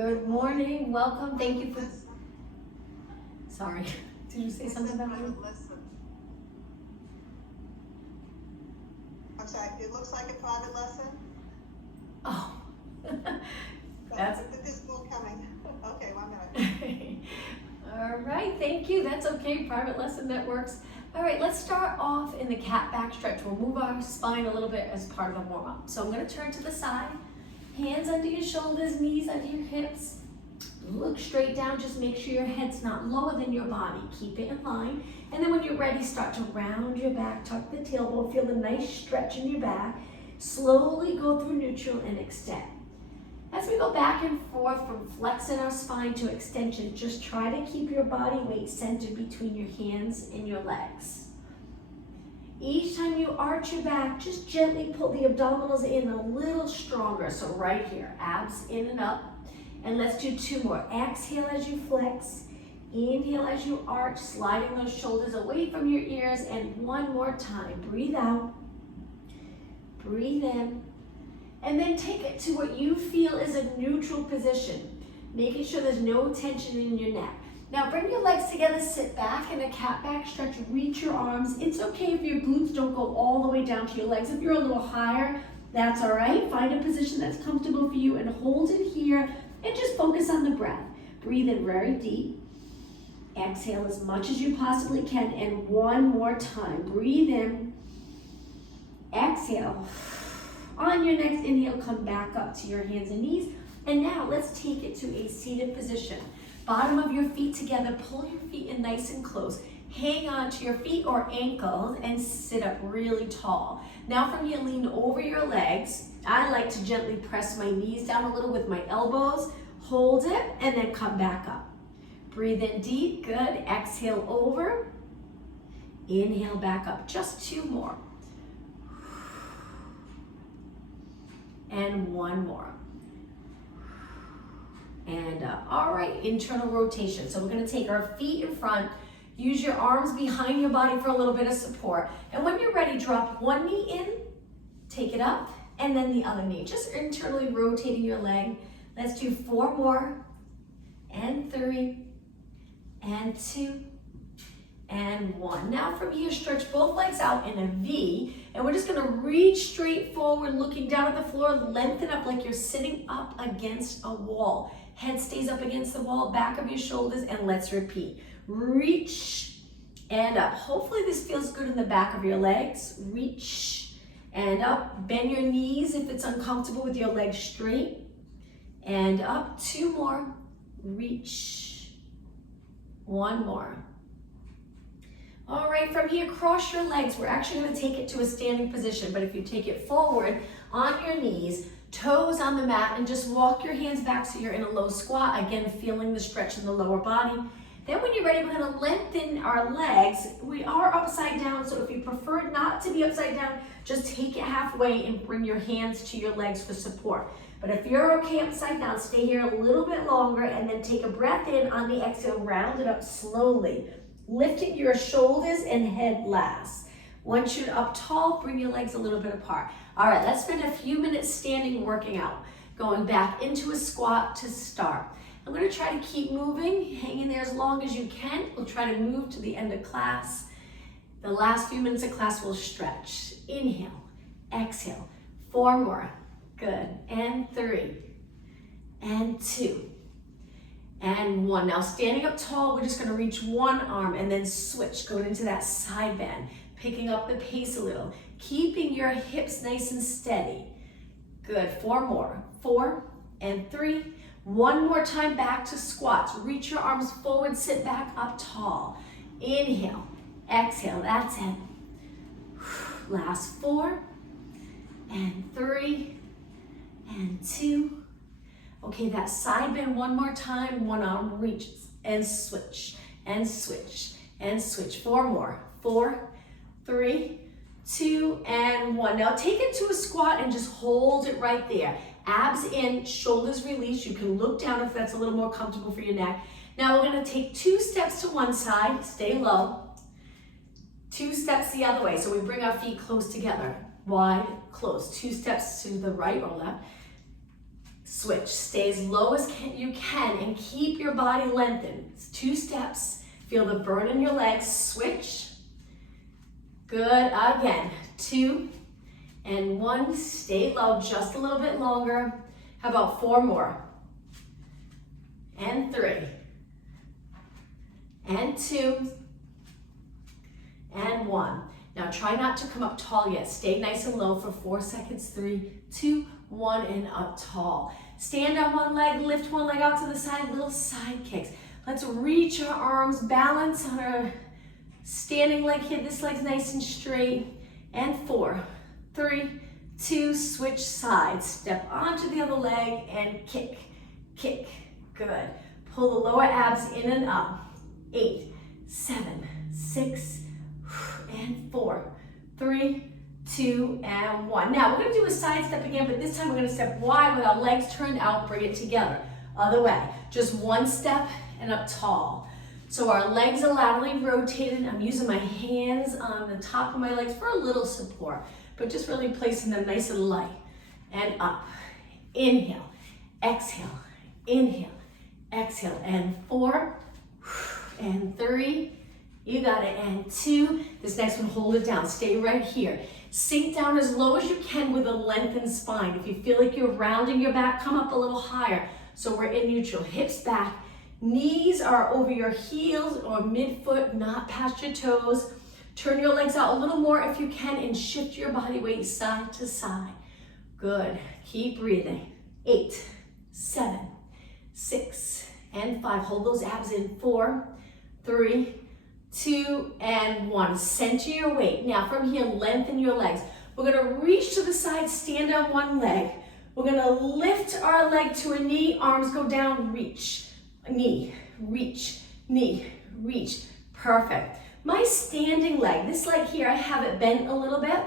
Good morning, welcome, thank you for, sorry, did you say something about me? I'm sorry, it looks like a private lesson? Oh, that's, This is still coming. Okay, 1 minute. all right, thank you, that's okay, private lesson, that works. All right, let's start off in the cat back stretch. We'll move our spine a little bit as part of the warm up. So I'm gonna turn to the side, hands under your shoulders, knees under your hips. Look straight down, just make sure your head's not lower than your body. Keep it in line. And then when you're ready, start to round your back, tuck the tailbone, feel the nice stretch in your back. Slowly go through neutral and extend. As we go back and forth from flexing our spine to extension, just try to keep your body weight centered between your hands and your legs. Each time you arch your back, just gently pull the abdominals in a little stronger. So right here, abs in and up. And let's do 2 more. Exhale as you flex. Inhale as you arch, sliding those shoulders away from your ears. And 1 more time. Breathe out. Breathe in. And then take it to what you feel is a neutral position, making sure there's no tension in your neck. Now bring your legs together, sit back in a cat back stretch, reach your arms. It's okay if your glutes don't go all the way down to your legs. If you're a little higher, that's all right. Find a position that's comfortable for you and hold it here and just focus on the breath. Breathe in very deep. Exhale as much as you possibly can, and 1 more time. Breathe in. Exhale. On your next inhale, come back up to your hands and knees. And now let's take it to a seated position. Bottom of your feet together, pull your feet in nice and close. Hang on to your feet or ankles and sit up really tall. Now from here, lean over your legs. I like to gently press my knees down a little with my elbows. Hold it and then come back up. Breathe in deep, good. Exhale over. Inhale back up, just 2 more. And 1 more. And all right, internal rotation. So we're gonna take our feet in front, use your arms behind your body for a little bit of support. And when you're ready, drop 1 knee in, take it up, and then the other knee. Just internally rotating your leg. Let's do 4 more, and 3, and 2, and 1. Now from here, stretch both legs out in a V, and we're just gonna reach straight forward, looking down at the floor, lengthen up like you're sitting up against a wall. Head stays up against the wall, back of your shoulders, and let's repeat. Reach and up. Hopefully this feels good in the back of your legs. Reach and up. Bend your knees if it's uncomfortable with your legs straight. And up. 2 more. Reach. 1 more. All right, from here, cross your legs. We're actually gonna take it to a standing position, but if you take it forward on your knees, toes on the mat, and just walk your hands back so you're in a low squat, again, feeling the stretch in the lower body. Then when you're ready, we're gonna lengthen our legs. We are upside down, so if you prefer not to be upside down, just take it halfway and bring your hands to your legs for support. But if you're okay upside down, stay here a little bit longer and then take a breath in on the exhale, round it up slowly. Lifting your shoulders and head last. Once you're up tall, bring your legs a little bit apart. All right, let's spend a few minutes standing working out. Going back into a squat to start. I'm gonna try to keep moving, hang in there as long as you can. We'll try to move to the end of class. The last few minutes of class will stretch. Inhale, exhale, 4 more, good. And 3, and 2. And 1. Now standing up tall, we're just gonna reach 1 arm and then switch, going into that side bend, picking up the pace a little, keeping your hips nice and steady. Good, 4 more, 4 and 3. 1 more time back to squats. Reach your arms forward, sit back up tall. Inhale, exhale, that's it. Last 4 and 3 and 2. Okay, that side bend 1 more time. 1 arm reaches and switch and switch and switch. 4 more. 4, 3, 2, and 1. Now take it to a squat and just hold it right there. Abs in, shoulders release. You can look down if that's a little more comfortable for your neck. Now we're gonna take 2 steps to one side, stay low. 2 steps the other way. So we bring our feet close together, wide, close. 2 steps to the right or left. switch. Stay as low as you can and keep your body lengthened. It's 2 steps. Feel the burn in your legs. Switch. Good. Again. 2 and 1. Stay low just a little bit longer. How about 4 more? And 3. And 2. And 1. Now try not to come up tall yet. Stay nice and low for 4 seconds. 3, 2, 1, and up tall. Stand on one leg, lift one leg out to the side, little side kicks. Let's reach our arms, balance on our standing leg here. This leg's nice and straight. And 4, 3, 2, switch sides. Step onto the other leg and kick, kick. Good. Pull the lower abs in and up. 8, 7, 6, and 4, 3, 2, and 1. Now we're going to do a side step again, but this time we're going to step wide with our legs turned out, bring it together. Other way. Just 1 step and up tall. So our legs are laterally rotated. I'm using my hands on the top of my legs for a little support, but just really placing them nice and light. And up. Inhale. Exhale. Inhale. Exhale. And 4. And 3. You got it. And 2. This next one, hold it down. Stay right here. Sink down as low as you can with a lengthened spine. If you feel like you're rounding your back, come up a little higher. So we're in neutral. Hips back. Knees are over your heels or mid-foot, not past your toes. Turn your legs out a little more if you can and shift your body weight side to side. Good. Keep breathing. 8, 7, 6, and 5. Hold those abs in. 4, 3, 2, and 1. Center your weight. Now from here, lengthen your legs. We're going to reach to the side, stand on one leg. We're going to lift our leg to a knee, arms go down, reach. Knee, reach, knee, reach. Perfect. My standing leg, this leg here, I have it bent a little bit.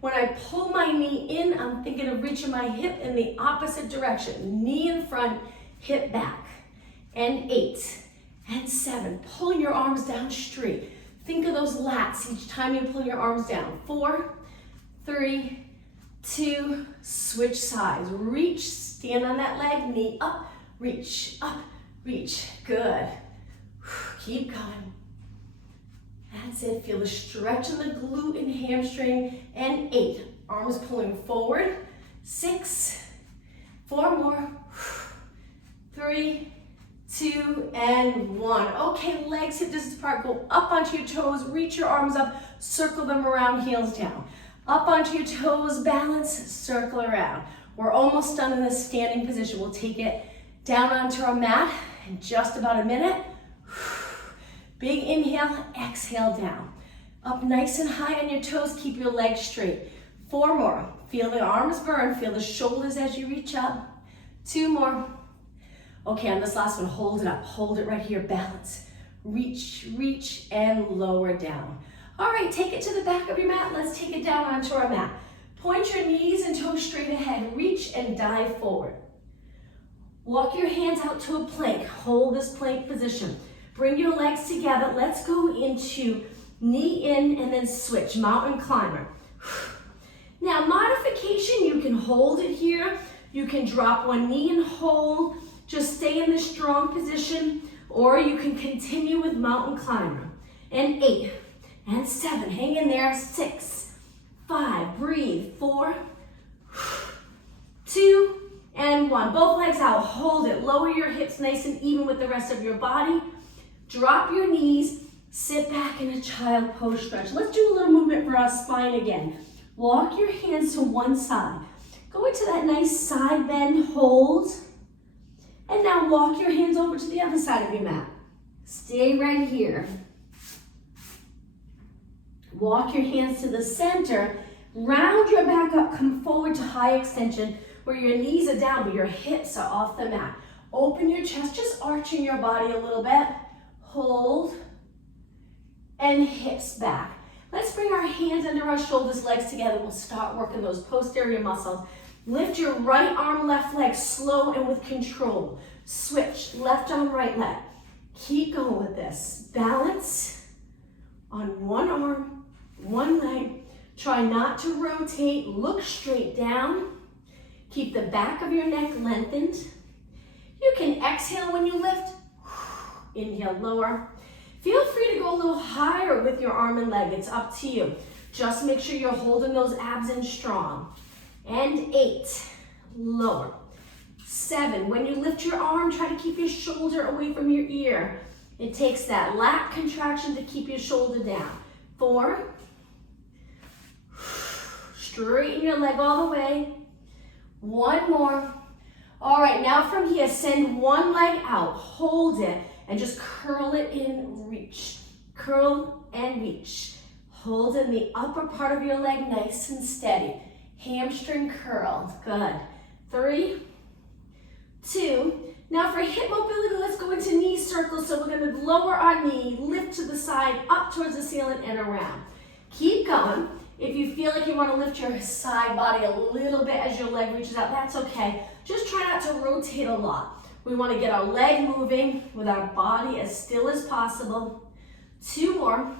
When I pull my knee in, I'm thinking of reaching my hip in the opposite direction. Knee in front, hip back. And 8 and 7. Pulling your arms down straight. Think of those lats each time you pull your arms down. 4, 3, 2, switch sides. Reach, stand on that leg, knee up, reach, up, reach. Good. Keep going. That's it. Feel the stretch in the glute and hamstring. And 8. Arms pulling forward. 6. 4 more. 3, 2, and 1. Okay, legs hip distance apart. Go up onto your toes. Reach your arms up. Circle them around, heels down. Up onto your toes. Balance. Circle around. We're almost done in this standing position. We'll take it down onto our mat in just about a minute. Big inhale, exhale down. Up nice and high on your toes, keep your legs straight. 4 more. Feel the arms burn, feel the shoulders as you reach up. 2 more. Okay, on this last one, hold it up. Hold it right here, balance. Reach, reach, and lower down. All right, take it to the back of your mat. Let's take it down onto our mat. Point your knees and toes straight ahead. Reach and dive forward. Walk your hands out to a plank. Hold this plank position. Bring your legs together. Let's go into knee in and then switch, mountain climber. Now modification, you can hold it here. You can drop one knee and hold. Just stay in this strong position, or you can continue with mountain climber. And 8 and 7, hang in there. 6, 5, breathe. 4, 2, and 1. Both legs out, hold it. Lower your hips nice and even with the rest of your body. Drop your knees, sit back in a child pose stretch. Let's do a little movement for our spine again. Walk your hands to one side. Go into that nice side bend, hold. And now walk your hands over to the other side of your mat. Stay right here. Walk your hands to the center. Round your back up, come forward to high extension where your knees are down but your hips are off the mat. Open your chest, just arching your body a little bit. Hold, and hips back. Let's bring our hands under our shoulders, legs together. We'll start working those posterior muscles. Lift your right arm, left leg, slow and with control. Switch, left arm, right leg. Keep going with this. Balance on one arm, one leg. Try not to rotate, look straight down. Keep the back of your neck lengthened. You can exhale when you lift. Inhale, lower. Feel free to go a little higher with your arm and leg. It's up to you. Just make sure you're holding those abs in strong. And 8, lower. 7, when you lift your arm, try to keep your shoulder away from your ear. It takes that lat contraction to keep your shoulder down. 4, straighten your leg all the way. 1 more. All right, now from here, send one leg out, hold it, and just curl it in, reach. Curl and reach. Hold in the upper part of your leg nice and steady. Hamstring curl, good. 3, 2, now for hip mobility, let's go into knee circles. So we're gonna lower our knee, lift to the side, up towards the ceiling and around. Keep going. If you feel like you wanna lift your side body a little bit as your leg reaches out, that's okay. Just try not to rotate a lot. We wanna get our leg moving with our body as still as possible. 2 more.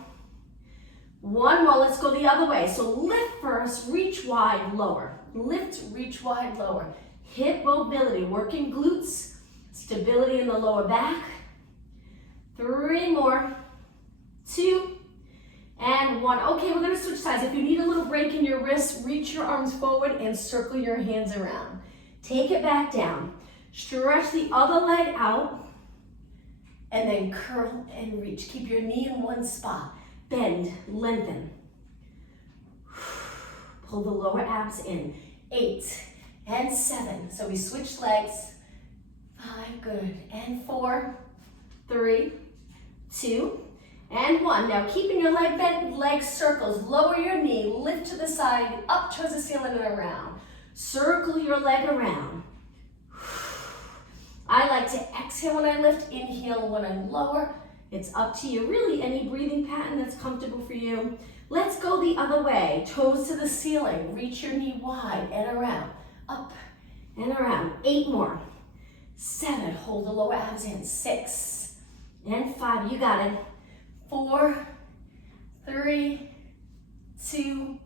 1 more, let's go the other way. So lift first, reach wide, lower. Lift, reach wide, lower. Hip mobility, working glutes, stability in the lower back. 3 more, 2, and 1. Okay, we're gonna switch sides. If you need a little break in your wrists, reach your arms forward and circle your hands around. Take it back down. Stretch the other leg out, and then curl and reach. Keep your knee in one spot. Bend, lengthen. Pull the lower abs in. 8 and 7. So we switch legs. 5, good. And 4, 3, 2, and 1. Now keeping your leg bent, leg circles. Lower your knee, lift to the side, up towards the ceiling and around. Circle your leg around. I like to exhale when I lift, inhale when I lower. It's up to you. Really, any breathing pattern that's comfortable for you. Let's go the other way. Toes to the ceiling. Reach your knee wide and around. Up and around. 8 more. 7. Hold the lower abs in. 6 and 5. You got it. 4, 3, 2,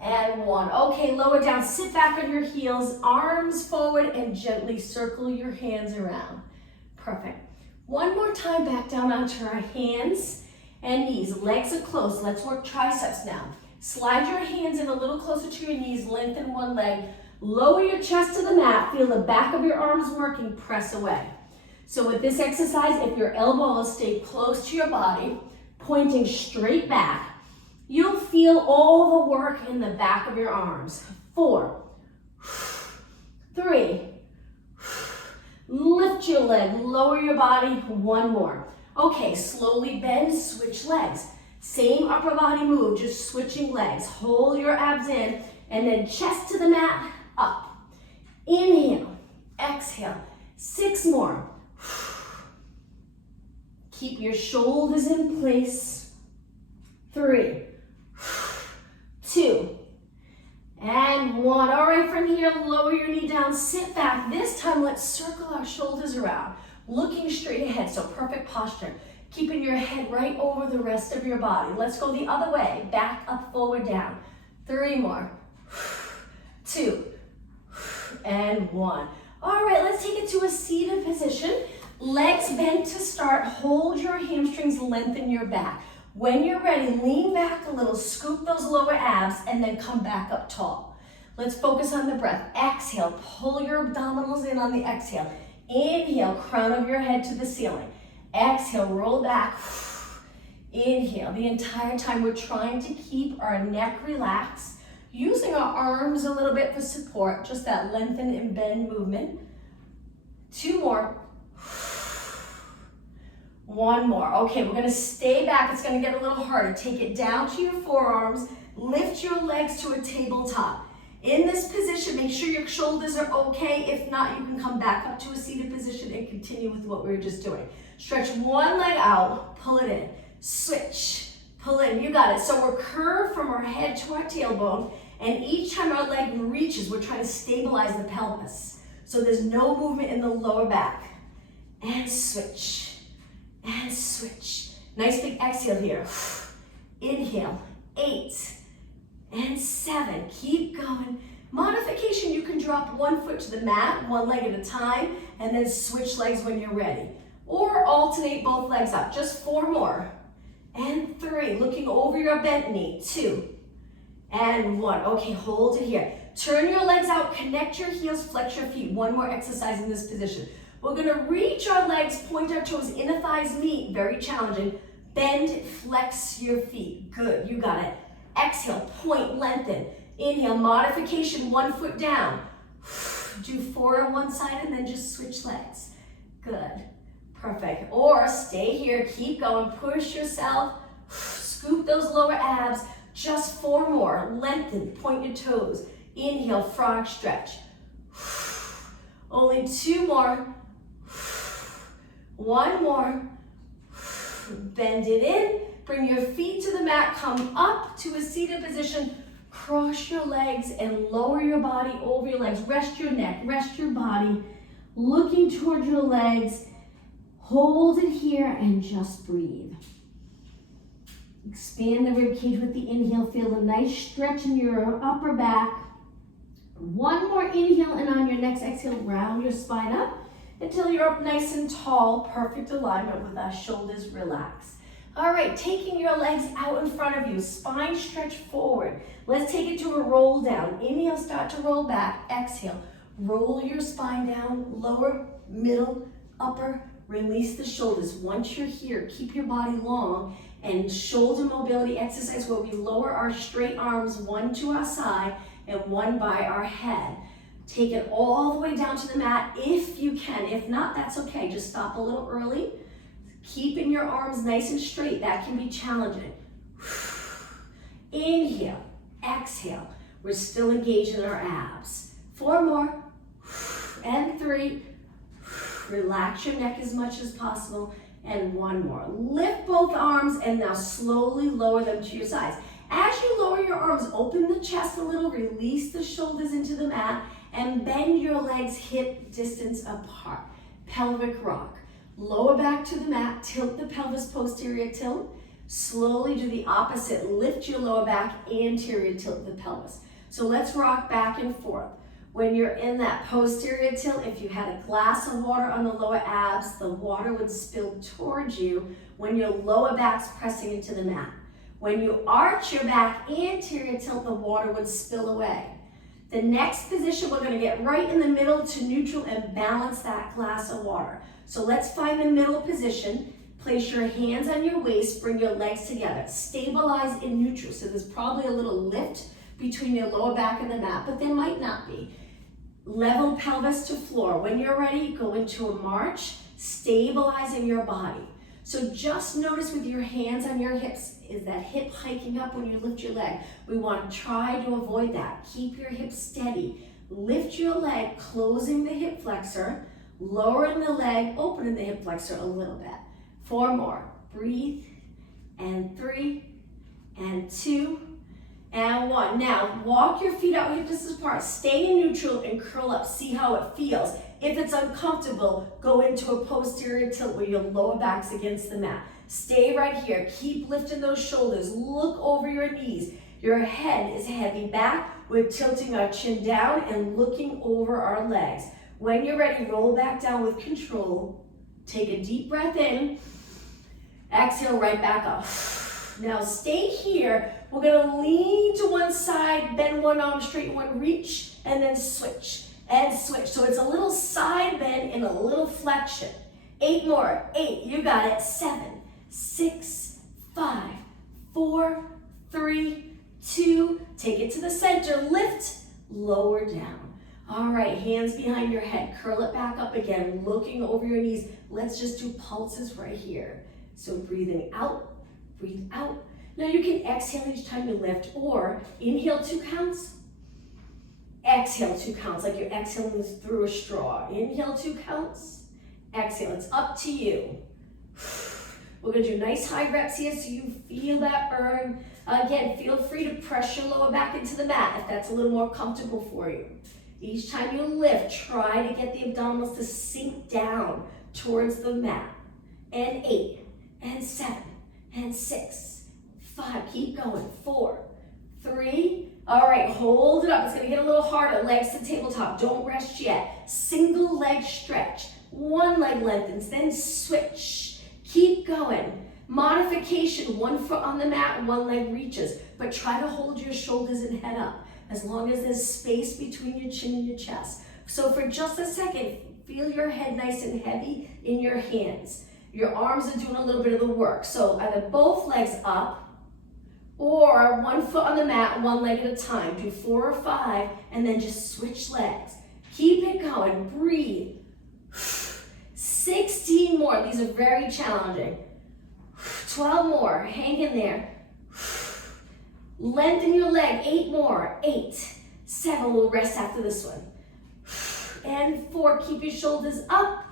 and 1. Okay, lower down. Sit back on your heels. Arms forward and gently circle your hands around. Perfect. 1 more time, back down onto our hands and knees. Legs are close. Let's work triceps now. Slide your hands in a little closer to your knees. Lengthen one leg. Lower your chest to the mat. Feel the back of your arms working. Press away. So with this exercise, if your elbows stay close to your body, pointing straight back, you'll feel all the work in the back of your arms. 4, 3, lift your leg, lower your body. 1 more. Okay, slowly bend, switch legs. Same upper body move, just switching legs. Hold your abs in, and then chest to the mat, up. Inhale, exhale. 6 more. Keep your shoulders in place. 3, 2, and 1. All right, from here, lower your knee down, sit back. This time, let's circle our shoulders around, looking straight ahead, so perfect posture. Keeping your head right over the rest of your body. Let's go the other way, back, up, forward, down. 3 more. 2, and 1. All right, let's take it to a seated position. Legs bent to start. Hold your hamstrings, lengthen your back. When you're ready, lean back a little, scoop those lower abs, and then come back up tall. Let's focus on the breath. Exhale, pull your abdominals in on the exhale. Inhale, crown of your head to the ceiling. Exhale, roll back. Inhale. The entire time we're trying to keep our neck relaxed, using our arms a little bit for support, just that lengthen and bend movement. 2 more. 1 more. Okay, we're gonna stay back. It's gonna get a little harder. Take it down to your forearms. Lift your legs to a tabletop. In this position, make sure your shoulders are okay. If not, you can come back up to a seated position and continue with what we were just doing. Stretch one leg out, pull it in. Switch, pull in, you got it. So we're curved from our head to our tailbone, and each time our leg reaches, we're trying to stabilize the pelvis. So there's no movement in the lower back. And switch. And switch. Nice big exhale here. Inhale. 8 and 7. Keep going. Modification, you can drop one foot to the mat, one leg at a time, and then switch legs when you're ready. Or alternate both legs up. Just 4 more. And 3, looking over your bent knee. 2, and 1. Okay, hold it here. Turn your legs out, connect your heels, flex your feet. One more exercise in this position. We're gonna reach our legs, point our toes, inner thighs meet, very challenging. Bend, flex your feet. Good, you got it. Exhale, point, lengthen. Inhale, modification, 1 foot down. Do 4 on one side and then just switch legs. Good, perfect. Or stay here, keep going, push yourself, scoop those lower abs. Just 4 more, lengthen, point your toes. Inhale, frog stretch. Only 2 more. 1 more. Bend it in, bring your feet to the mat, come up to a seated position, cross your legs and lower your body over your legs. Rest your neck, rest your body, looking towards your legs. Hold it here and just breathe. Expand the rib cage with the inhale. Feel a nice stretch in your upper back. 1 more inhale, and on your next exhale, round your spine up until you're up nice and tall, perfect alignment with our shoulders relaxed. All right, taking your legs out in front of you, spine stretch forward. Let's take it to a roll down. Inhale, start to roll back. Exhale, roll your spine down, lower, middle, upper, release the shoulders. Once you're here, keep your body long, and shoulder mobility exercise where we lower our straight arms, 1 to our side and 1 by our head. Take it all the way down to the mat if you can. If not, that's okay. Just stop a little early. Keeping your arms nice and straight, that can be challenging. Inhale, exhale. We're still engaged in our abs. 4 more, and 3. Relax your neck as much as possible, and 1 more. Lift both arms and now slowly lower them to your sides. As you lower your arms, open the chest a little, release the shoulders into the mat, and bend your legs hip distance apart. Pelvic rock. Lower back to the mat, tilt the pelvis, posterior tilt. Slowly do the opposite. Lift your lower back, anterior tilt the pelvis. So let's rock back and forth. When you're in that posterior tilt, if you had a glass of water on the lower abs, the water would spill towards you when your lower back's pressing into the mat. When you arch your back, anterior tilt, the water would spill away. The next position, we're gonna get right in the middle to neutral and balance that glass of water. So let's find the middle position. Place your hands on your waist, bring your legs together. Stabilize in neutral. So there's probably a little lift between your lower back and the mat, but there might not be. Level pelvis to floor. When you're ready, go into a march, stabilizing your body. So just notice with your hands on your hips, is that hip hiking up when you lift your leg? We want to try to avoid that. Keep your hips steady. Lift your leg, closing the hip flexor, lowering the leg, opening the hip flexor a little bit. 4 more. Breathe, and 3, and 2, and 1. Now, walk your feet out hip distance apart. Stay in neutral and curl up. See how it feels. If it's uncomfortable, go into a posterior tilt where your lower back's against the mat. Stay right here. Keep lifting those shoulders. Look over your knees. Your head is heavy back. We're tilting our chin down and looking over our legs. When you're ready, roll back down with control. Take a deep breath in. Exhale right back up. Now stay here. We're gonna lean to one side, bend one arm, straighten one, reach, and then switch. And switch. So it's a little side bend and a little flexion. 8 more. 8. You got it. 7, 6, 5, 4, 3, 2. Take it to the center. Lift. Lower down. All right. Hands behind your head. Curl it back up again. Looking over your knees. Let's just do pulses right here. So breathing out. Breathe out. Now you can exhale each time you lift, or inhale 2 counts. Exhale 2 counts, like you're exhaling through a straw. Inhale 2 counts. Exhale, it's up to you. We're gonna do nice high reps here so you feel that burn. Again, feel free to press your lower back into the mat if that's a little more comfortable for you. Each time you lift, try to get the abdominals to sink down towards the mat. And 8, and 7, and 6, 5, keep going. 4, 3, All right, hold it up. It's gonna get a little harder. Legs to tabletop. Don't rest yet. Single leg stretch. One leg lengthens, then switch. Keep going. Modification, one foot on the mat, one leg reaches. But try to hold your shoulders and head up as long as there's space between your chin and your chest. So for just a second, feel your head nice and heavy in your hands. Your arms are doing a little bit of the work. So either both legs up, or one foot on the mat, one leg at a time. Do 4 or 5, and then just switch legs. Keep it going, breathe. 16 more, these are very challenging. 12 more, hang in there. Lengthen your leg, 8 more, 8, 7, we'll rest after this one. And 4, keep your shoulders up.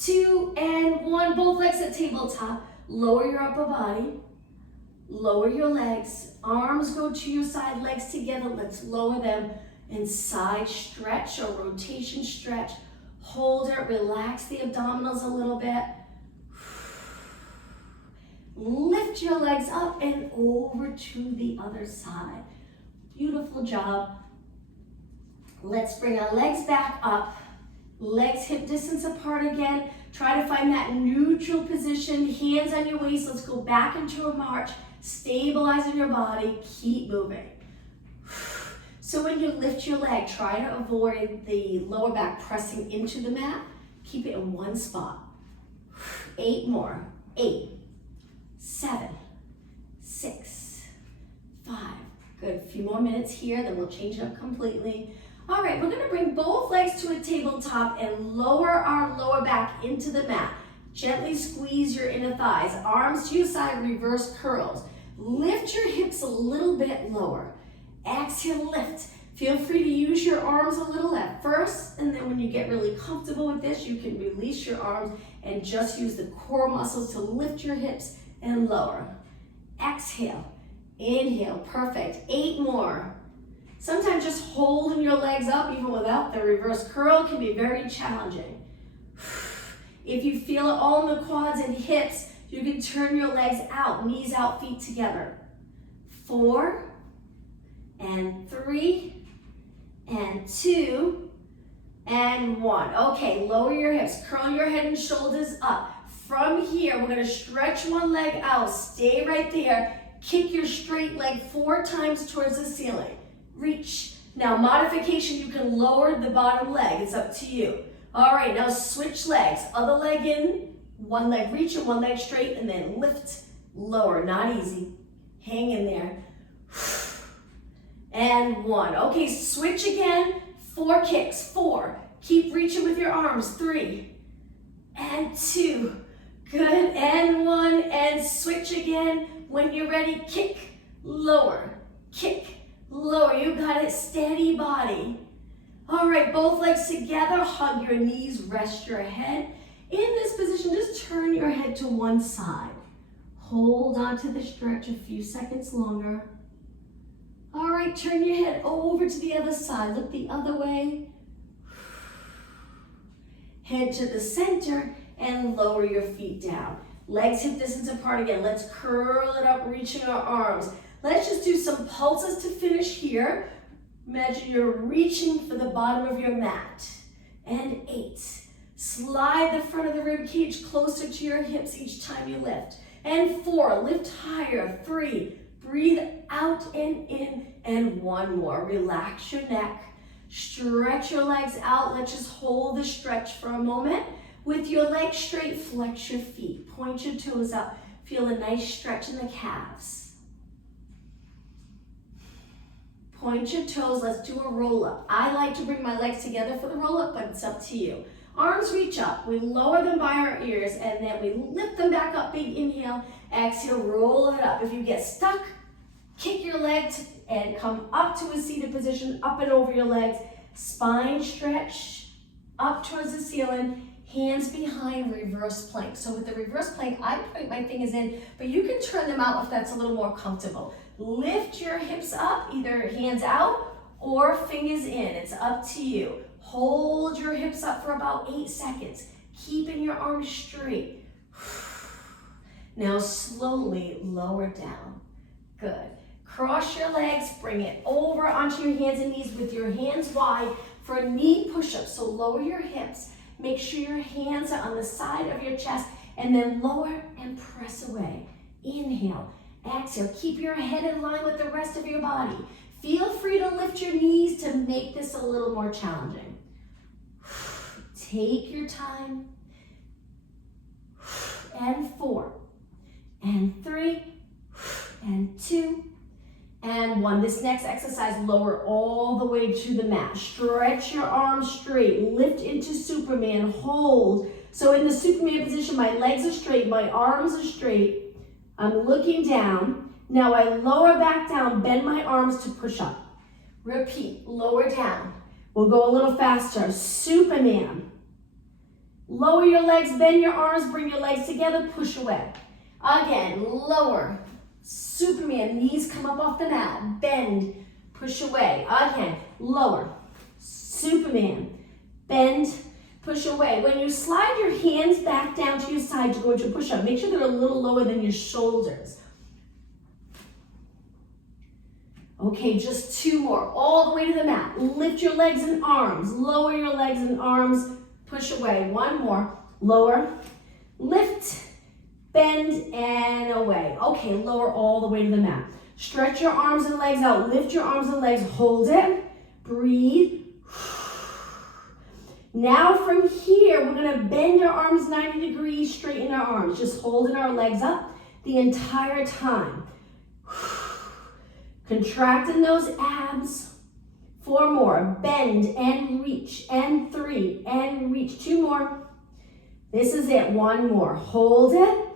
2 and 1, both legs at tabletop. Lower your upper body. Lower your legs, arms go to your side, legs together. Let's lower them and side stretch or rotation stretch. Hold it, relax the abdominals a little bit. Lift your legs up and over to the other side. Beautiful job. Let's bring our legs back up. Legs hip distance apart again. Try to find that neutral position. Hands on your waist. Let's go back into a march. Stabilizing your body, keep moving. So when you lift your leg, try to avoid the lower back pressing into the mat. Keep it in one spot. 8 more. 8, 7, 6, 5. Good, a few more minutes here, then we'll change it up completely. All right, we're gonna bring both legs to a tabletop and lower our lower back into the mat. Gently squeeze your inner thighs, arms to your side, reverse curls. Lift your hips a little bit lower. Exhale, lift. Feel free to use your arms a little at first, and then when you get really comfortable with this, you can release your arms and just use the core muscles to lift your hips and lower. Exhale, inhale, perfect. 8 more. Sometimes just holding your legs up, even without the reverse curl, can be very challenging. If you feel it all in the quads and hips, you can turn your legs out, knees out, feet together. 4, and 3, and 2, and 1. Okay, lower your hips, curl your head and shoulders up. From here, we're gonna stretch one leg out, stay right there. Kick your straight leg 4 times towards the ceiling. Reach. Now, modification, you can lower the bottom leg, it's up to you. All right, now switch legs. Other leg in, one leg reach and one leg straight, and then lift, lower, not easy. Hang in there. And 1. Okay, switch again. 4 kicks, 4. Keep reaching with your arms, 3. And 2. Good, and 1, and switch again. When you're ready, kick, lower, kick, lower. You got it, steady body. All right, both legs together, hug your knees, rest your head. In this position, just turn your head to one side. Hold on to the stretch a few seconds longer. All right, turn your head over to the other side. Look the other way. Head to the center and lower your feet down. Legs hip distance apart again. Let's curl it up, reaching our arms. Let's just do some pulses to finish here. Imagine you're reaching for the bottom of your mat. And 8. Slide the front of the rib cage closer to your hips each time you lift. And 4, lift higher. 3, breathe out and in. And 1 more, relax your neck. Stretch your legs out. Let's just hold the stretch for a moment. With your legs straight, flex your feet. Point your toes up. Feel a nice stretch in the calves. Point your toes, let's do a roll up. I like to bring my legs together for the roll up, but it's up to you. Arms reach up, we lower them by our ears, and then we lift them back up, big inhale, exhale, roll it up. If you get stuck, kick your legs and come up to a seated position, up and over your legs. Spine stretch, up towards the ceiling, hands behind, reverse plank. So with the reverse plank, I point my fingers in, but you can turn them out if that's a little more comfortable. Lift your hips up, either hands out or fingers in. It's up to you. Hold your hips up for about 8 seconds, keeping your arms straight. Now slowly lower down. Good. Cross your legs, bring it over onto your hands and knees with your hands wide for a knee push-up. So lower your hips, make sure your hands are on the side of your chest, and then lower and press away. Inhale, exhale, keep your head in line with the rest of your body. Feel free to lift your knees to make this a little more challenging. Take your time. And 4, and 3, and 2, and 1. This next exercise, lower all the way to the mat. Stretch your arms straight, lift into Superman, hold. So in the Superman position, my legs are straight, my arms are straight. I'm looking down. Now I lower back down, bend my arms to push up. Repeat, lower down. We'll go a little faster. Superman. Lower your legs, bend your arms, bring your legs together, push away. Again, lower. Superman, knees come up off the mat, bend, push away. Again, lower. Superman, bend, push away. When you slide your hands back down to your side to go into a push-up, make sure they're a little lower than your shoulders. Okay, just 2 more, all the way to the mat. Lift your legs and arms, lower your legs and arms, push away. 1 more. Lower, lift, bend, and away. Okay, lower all the way to the mat. Stretch your arms and legs out. Lift your arms and legs. Hold it. Breathe. Now from here, we're going to bend our arms 90 degrees, straighten our arms. Just holding our legs up the entire time. Contracting those abs. 4 more, bend and reach, and 3, and reach. 2 more. This is it, 1 more. Hold it,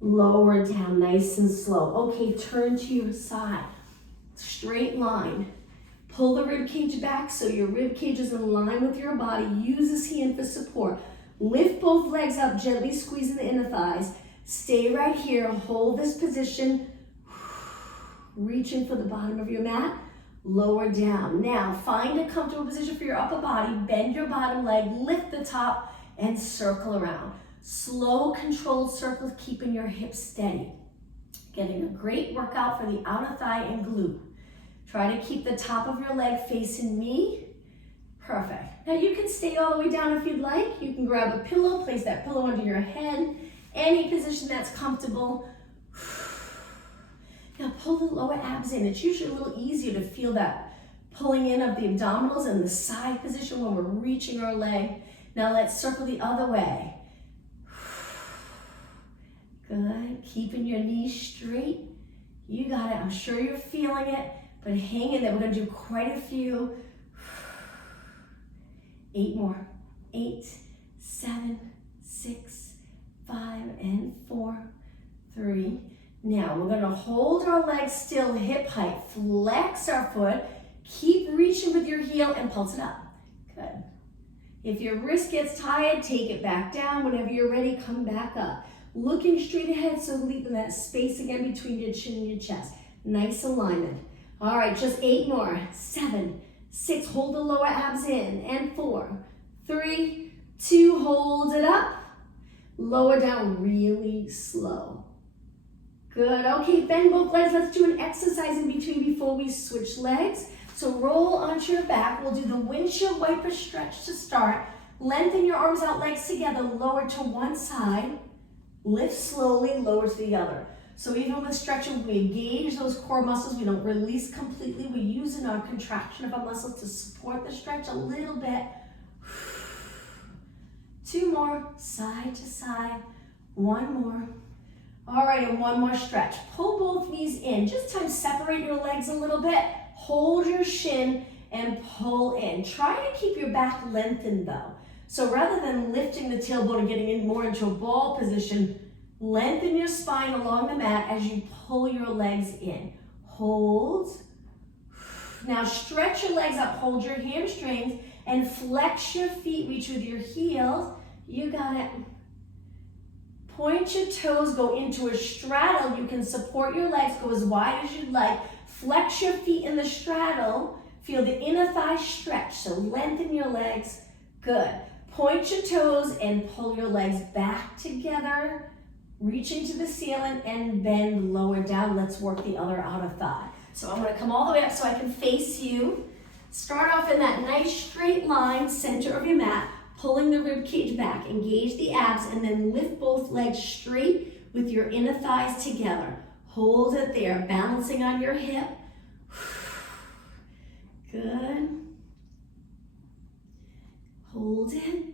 lower down, nice and slow. Okay, turn to your side, straight line. Pull the rib cage back so your rib cage is in line with your body. Use this hand for support. Lift both legs up, gently squeezing the inner thighs. Stay right here, hold this position. Reaching for the bottom of your mat. Lower down. Now, find a comfortable position for your upper body. Bend your bottom leg, lift the top, and circle around. Slow, controlled circles, keeping your hips steady. Getting a great workout for the outer thigh and glute. Try to keep the top of your leg facing me. Perfect. Now, you can stay all the way down if you'd like. You can grab a pillow, place that pillow under your head. Any position that's comfortable. Now pull the lower abs in. It's usually a little easier to feel that pulling in of the abdominals and the side position when we're reaching our leg. Now let's circle the other way. Good. Keeping your knees straight. You got it. I'm sure you're feeling it, but hang in there. We're going to do quite a few. 8 more. 8, 7, 6, 5, and 4, 3. Now we're going to hold our legs still, hip height, flex our foot, keep reaching with your heel and pulse it up. Good. If your wrist gets tired, take it back down. Whenever you're ready, come back up. Looking straight ahead, so leaving that space again between your chin and your chest. Nice alignment. All right, just 8 more. 7, 6, hold the lower abs in, and 4, 3, 2, hold it up. Lower down really slow. Good, okay, bend both legs. Let's do an exercise in between before we switch legs. So roll onto your back. We'll do the windshield wiper stretch to start. Lengthen your arms out, legs together, lower to one side. Lift slowly, lower to the other. So even with stretching, we engage those core muscles. We don't release completely. We're using our contraction of our muscles to support the stretch a little bit. 2 more, side to side. 1 more. All right, and 1 more stretch. Pull both knees in. Just time separate your legs a little bit. Hold your shin and pull in. Try to keep your back lengthened though. So rather than lifting the tailbone and getting in more into a ball position, lengthen your spine along the mat as you pull your legs in. Hold. Now stretch your legs up, hold your hamstrings, and flex your feet, reach with your heels. You got it. Point your toes, go into a straddle. You can support your legs, go as wide as you'd like. Flex your feet in the straddle. Feel the inner thigh stretch, so lengthen your legs. Good. Point your toes and pull your legs back together. Reaching to the ceiling and bend lower down. Let's work the other outer thigh. So I'm gonna come all the way up so I can face you. Start off in that nice straight line, center of your mat, pulling the rib cage back. Engage the abs and then lift both legs straight with your inner thighs together. Hold it there, balancing on your hip. Good. Hold it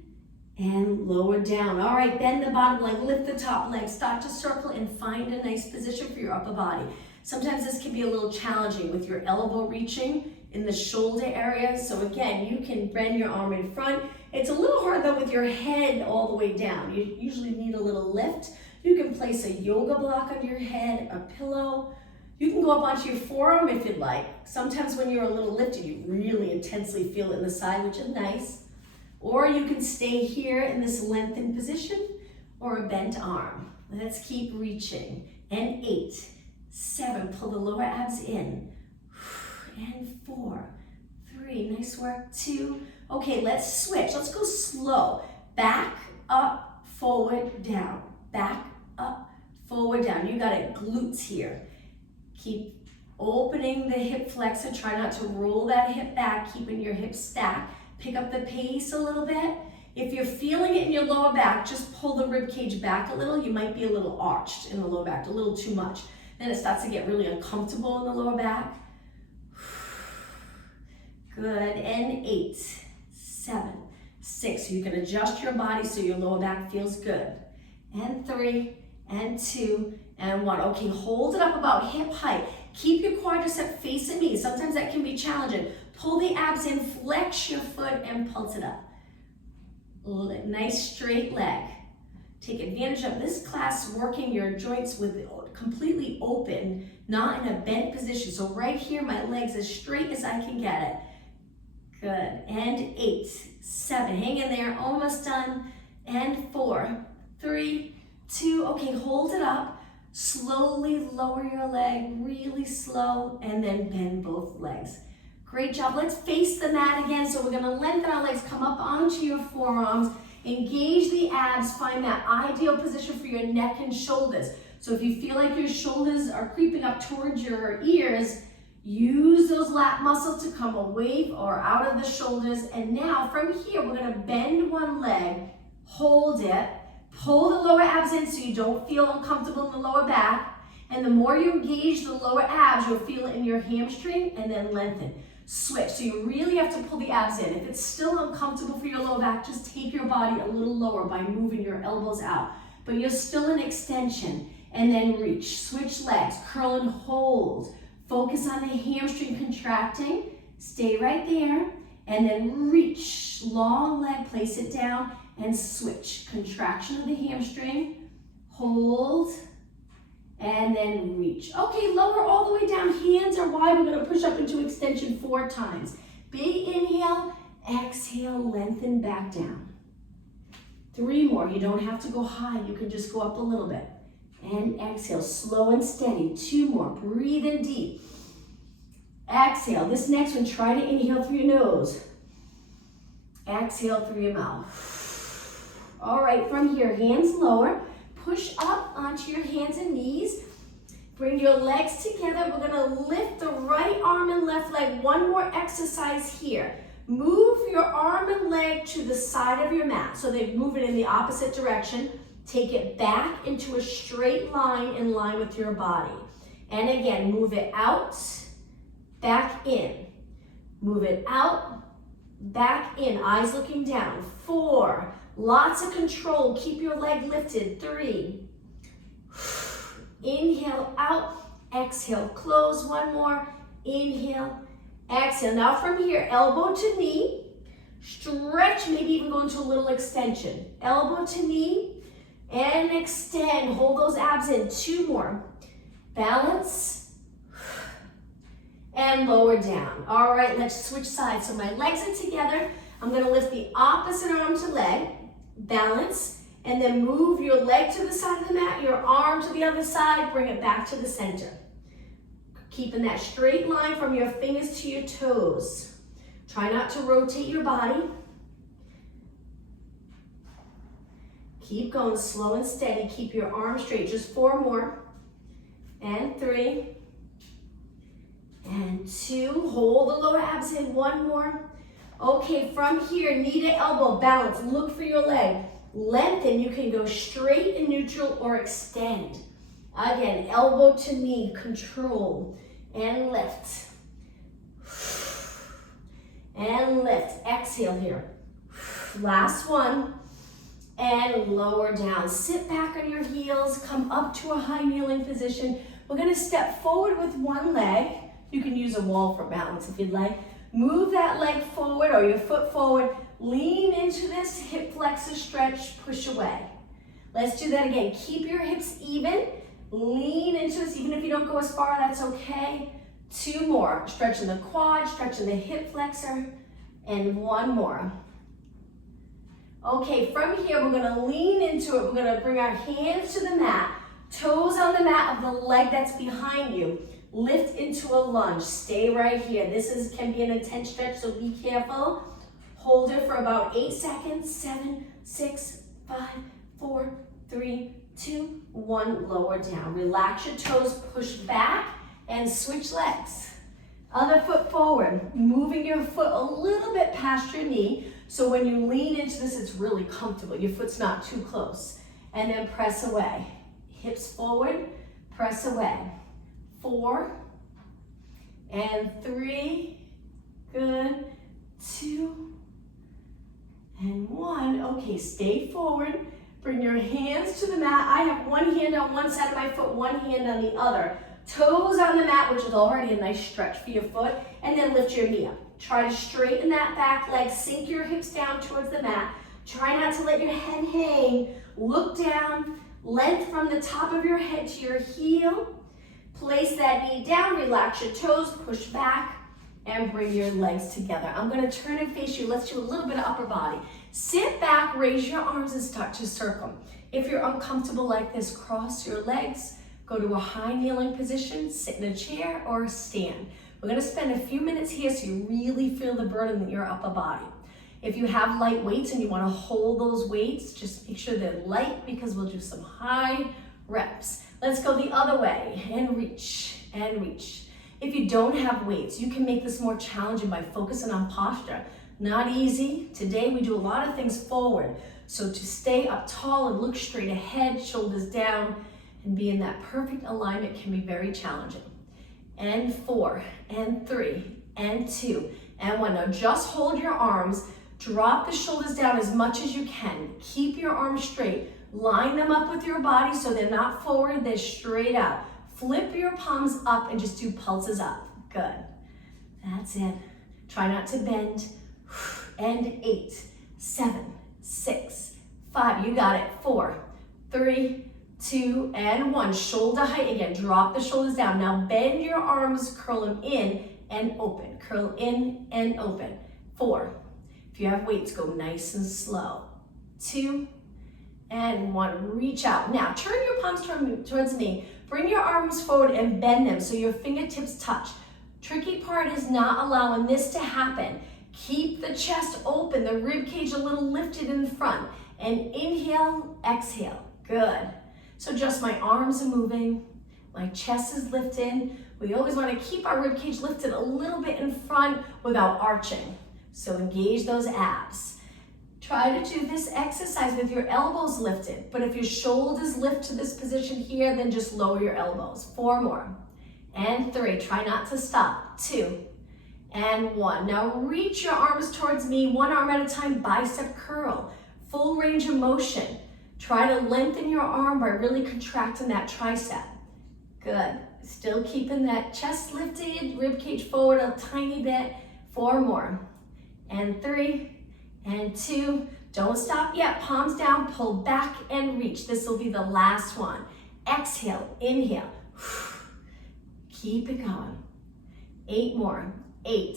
and lower down. All right, bend the bottom leg, lift the top leg, start to circle and find a nice position for your upper body. Sometimes this can be a little challenging with your elbow reaching in the shoulder area. So again, you can bend your arm in front. It's a little hard though with your head all the way down. You usually need a little lift. You can place a yoga block on your head, a pillow. You can go up onto your forearm if you'd like. Sometimes when you're a little lifted, you really intensely feel it in the side, which is nice. Or you can stay here in this lengthened position or a bent arm. Let's keep reaching. And 8, 7, pull the lower abs in. And 4, 3, nice work, 2. Okay, let's switch. Let's go slow. Back, up, forward, down. Back, up, forward, down. You got it, glutes here. Keep opening the hip flexor. Try not to roll that hip back, keeping your hips stacked. Pick up the pace a little bit. If you're feeling it in your lower back, just pull the rib cage back a little. You might be a little arched in the lower back, a little too much. Then it starts to get really uncomfortable in the lower back. Good, and 8, 7, 6. You can adjust your body so your lower back feels good. And 3, and 2, and 1. Okay, hold it up about hip height. Keep your quadricep facing me. Sometimes that can be challenging. Pull the abs in, flex your foot, and pulse it up. Nice straight leg. Take advantage of this class working your joints with completely open, not in a bent position. So right here, my legs as straight as I can get it. Good, and 8, 7, hang in there, almost done. And 4, 3, 2, okay, hold it up. Slowly lower your leg, really slow, and then bend both legs. Great job. Let's face the mat again. So we're gonna lengthen our legs, come up onto your forearms, engage the abs, find that ideal position for your neck and shoulders. So if you feel like your shoulders are creeping up towards your ears, use those lat muscles to come away or out of the shoulders. And now from here, we're gonna bend one leg, hold it, pull the lower abs in so you don't feel uncomfortable in the lower back. And the more you engage the lower abs, you'll feel it in your hamstring and then lengthen. Switch, so you really have to pull the abs in. If it's still uncomfortable for your lower back, just take your body a little lower by moving your elbows out. But you're still in extension. And then reach, switch legs, curl and hold. Focus on the hamstring contracting. Stay right there. And then reach, long leg, place it down and switch. Contraction of the hamstring, hold, and then reach. Okay, lower all the way down. Hands are wide. We're gonna push up into extension 4 times. Big inhale, exhale, lengthen back down. 3 more. You don't have to go high. You can just go up a little bit. And exhale, slow and steady. 2 more. Breathe in deep. Exhale. This next one, try to inhale through your nose. Exhale through your mouth. All right, from here, hands lower. Push up onto your hands and knees. Bring your legs together. We're gonna lift the right arm and left leg. One more exercise here. Move your arm and leg to the side of your mat. So they move it in the opposite direction. Take it back into a straight line in line with your body. And again, move it out, back in. Move it out, back in. Eyes looking down. 4. Lots of control. Keep your leg lifted. 3. Inhale out. Exhale. Close. 1 more. Inhale. Exhale. Now from here, elbow to knee. Stretch, maybe even go into a little extension. Elbow to knee. And extend. Hold those abs in. 2 more. Balance. And lower down. All right, let's switch sides. So my legs are together. I'm going to lift the opposite arm to leg. Balance. And then move your leg to the side of the mat, your arm to the other side. Bring it back to the center. Keeping that straight line from your fingers to your toes. Try not to rotate your body. Keep going slow and steady. Keep your arms straight. Just 4 more. And 3. and 2. Hold the lower abs in. 1 more. Okay, from here, knee to elbow, balance. Look for your leg. Lengthen. You can go straight and neutral or extend. Again, elbow to knee, control, and lift. And lift. Exhale here. Last one. And lower down. Sit back on your heels. Come up to a high kneeling position. We're going to step forward with one leg. You can use a wall for balance if you'd like. Move that leg forward or your foot forward. Lean into this hip flexor stretch. Push away. Let's do that again. Keep your hips even. Lean into this. Even if you don't go as far, that's okay. 2 more. Stretching the quad, stretching the hip flexor. And 1 more. Okay, from here, we're gonna lean into it. We're gonna bring our hands to the mat, toes on the mat of the leg that's behind you. Lift into a lunge. Stay right here. This can be an intense stretch, so be careful. Hold it for about 8 seconds. 7, 6, 5, 4, 3, 2, 1. Lower down. Relax your toes, push back, and switch legs. Other foot forward, moving your foot a little bit past your knee. So when you lean into this, it's really comfortable. Your foot's not too close. And then press away. Hips forward, press away. 4 and 3. Good. 2 and 1. Okay, stay forward. Bring your hands to the mat. I have one hand on one side of my foot, one hand on the other. Toes on the mat, which is already a nice stretch for your foot, and then lift your knee up. Try to straighten that back leg, sink your hips down towards the mat. Try not to let your head hang. Look down, length from the top of your head to your heel. Place that knee down, relax your toes, push back, and bring your legs together. I'm gonna turn and face you. Let's do a little bit of upper body. Sit back, raise your arms, and start to circle. If you're uncomfortable like this, cross your legs. Go to a high kneeling position, sit in a chair or stand. We're gonna spend a few minutes here so you really feel the burden in your upper body. If you have light weights and you wanna hold those weights, just make sure they're light because we'll do some high reps. Let's go the other way and reach and reach. If you don't have weights, you can make this more challenging by focusing on posture. Not easy. Today we do a lot of things forward. So to stay up tall and look straight ahead, shoulders down, and be in that perfect alignment can be very challenging. And 4, and 3, and 2, and 1. Now just hold your arms, drop the shoulders down as much as you can. Keep your arms straight. Line them up with your body so they're not forward, they're straight out. Flip your palms up and just do pulses up. Good. That's it. Try not to bend. And 8, 7, 6, 5. You got it. 4, 3, 2, and 1. Shoulder height again. Drop the shoulders down. Now bend your arms, curl them in and open. Curl in and open. 4. If you have weights, go nice and slow. 2, and 1. Reach out. Now turn your palms towards me. Bring your arms forward and bend them so your fingertips touch. Tricky part is not allowing this to happen. Keep the chest open, the rib cage a little lifted in front. And inhale, exhale. Good. So just my arms are moving, my chest is lifted. We always want to keep our rib cage lifted a little bit in front without arching. So engage those abs. Try to do this exercise with your elbows lifted, but if your shoulders lift to this position here, then just lower your elbows. 4 more, and 3. Try not to stop. 2, and 1. Now reach your arms towards me, one arm at a time, bicep curl. Full range of motion. Try to lengthen your arm by really contracting that tricep. Good. Still keeping that chest lifted, rib cage forward a tiny bit. 4 more, and 3, and 2. Don't stop yet. Palms down, pull back and reach. This will be the last one. Exhale, inhale. Keep it going. 8 more. 8,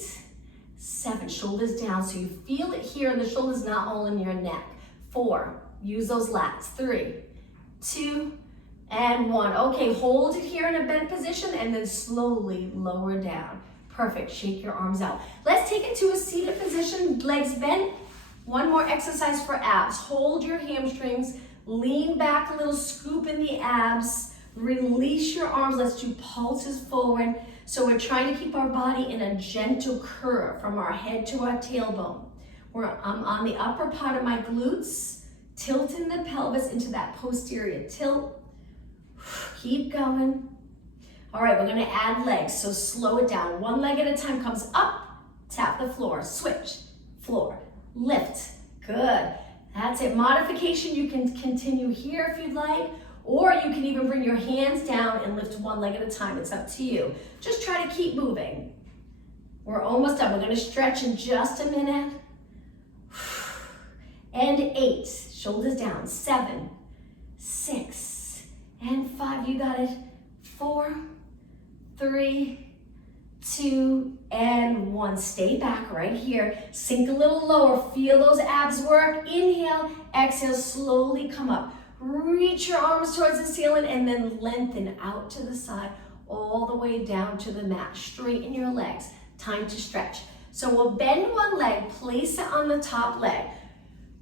7. Shoulders down so you feel it here and the shoulders not all in your neck. 4. Use those lats. 3, 2, and 1. Okay, hold it here in a bent position and then slowly lower down. Perfect. Shake your arms out. Let's take it to a seated position, legs bent. One more exercise for abs. Hold your hamstrings, lean back a little, scoop in the abs. Release your arms. Let's do pulses forward. So we're trying to keep our body in a gentle curve from our head to our tailbone. I'm on the upper part of my glutes, tilting the pelvis into that posterior tilt. Keep going. All right, we're gonna add legs, so slow it down. One leg at a time comes up, tap the floor, switch, floor, lift. Good. That's it. Modification, you can continue here if you'd like, or you can even bring your hands down and lift one leg at a time. It's up to you. Just try to keep moving. We're almost done. We're gonna stretch in just a minute. And 8, shoulders down. 7, 6, and 5. You got it. 4, 3, 2, and 1. Stay back right here. Sink a little lower. Feel those abs work. Inhale, exhale, slowly come up. Reach your arms towards the ceiling and then lengthen out to the side all the way down to the mat. Straighten your legs. Time to stretch. So we'll bend one leg, place it on the top leg.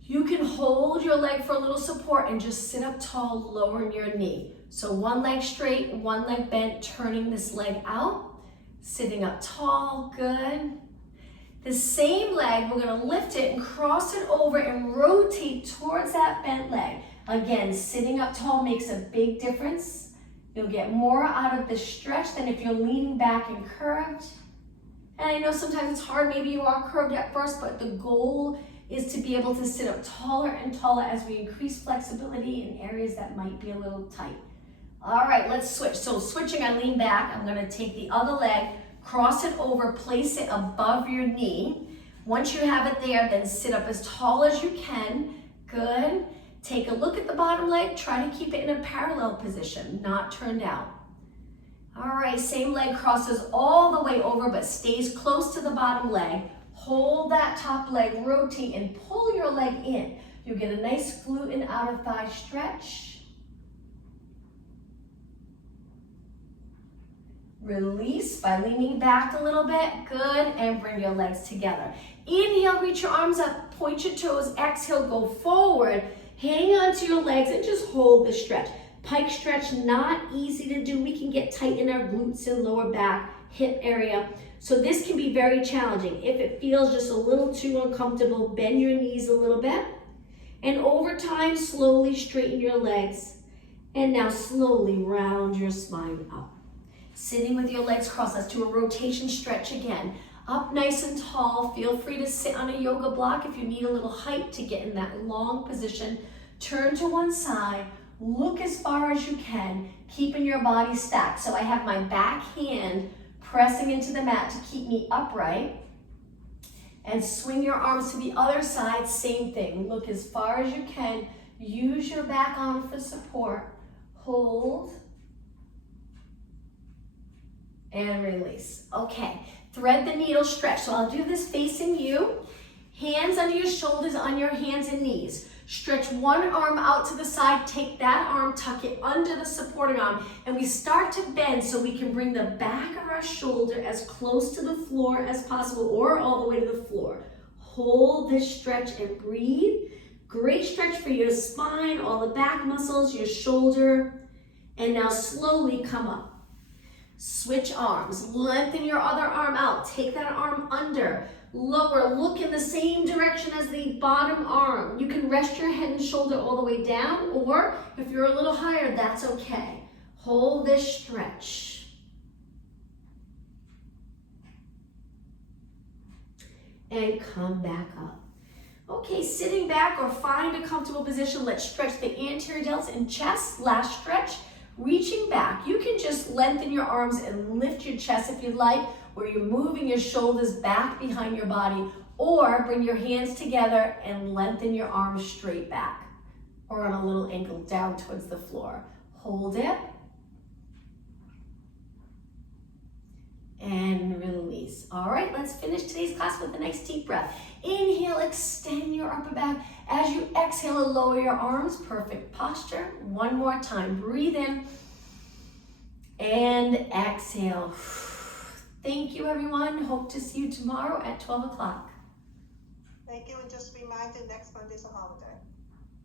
You can hold your leg for a little support and just sit up tall, lowering your knee. So one leg straight, one leg bent, turning this leg out, sitting up tall, good. The same leg, we're gonna lift it and cross it over and rotate towards that bent leg. Again, sitting up tall makes a big difference. You'll get more out of the stretch than if you're leaning back and curved. And I know sometimes it's hard, maybe you are curved at first, but the goal is to be able to sit up taller and taller as we increase flexibility in areas that might be a little tight. All right, let's switch. So switching, I lean back. I'm gonna take the other leg, cross it over, place it above your knee. Once you have it there, then sit up as tall as you can. Good. Take a look at the bottom leg. Try to keep it in a parallel position, not turned out. All right, same leg crosses all the way over, but stays close to the bottom leg. Hold that top leg, rotate, and pull your leg in. You'll get a nice glute and outer thigh stretch. Release by leaning back a little bit. Good, and bring your legs together. Inhale, reach your arms up, point your toes. Exhale, go forward. Hang on to your legs and just hold the stretch. Pike stretch, not easy to do. We can get tight in our glutes and lower back, hip area. So this can be very challenging. If it feels just a little too uncomfortable, bend your knees a little bit. And over time, slowly straighten your legs. And now slowly round your spine up. Sitting with your legs crossed, let's do a rotation stretch again. Up nice and tall. Feel free to sit on a yoga block if you need a little height to get in that long position. Turn to one side. Look as far as you can, keeping your body stacked. So I have my back hand pressing into the mat to keep me upright. And swing your arms to the other side, same thing. Look as far as you can. Use your back arm for support. Hold. And release. Okay, thread the needle stretch. So I'll do this facing you. Hands under your shoulders, on your hands and knees. Stretch one arm out to the side, take that arm, tuck it under the supporting arm, and we start to bend so we can bring the back of our shoulder as close to the floor as possible or all the way to the floor. Hold this stretch and breathe. Great stretch for your spine, all the back muscles, your shoulder, and now slowly come up. Switch arms, lengthen your other arm out, take that arm under. Lower, look in the same direction as the bottom arm. You can rest your head and shoulder all the way down, or if you're a little higher, that's okay. Hold this stretch. And come back up. Okay, sitting back or find a comfortable position. Let's stretch the anterior delts and chest. Last stretch, reaching back. You can just lengthen your arms and lift your chest if you'd like, where you're moving your shoulders back behind your body, or bring your hands together and lengthen your arms straight back, or on a little angle down towards the floor. Hold it. And release. All right, let's finish today's class with a nice deep breath. Inhale, extend your upper back. As you exhale, lower your arms. Perfect posture. One more time. Breathe in and exhale. Thank you, everyone. Hope to see you tomorrow at 12 o'clock. Thank you, and just be mindful next Monday's a holiday.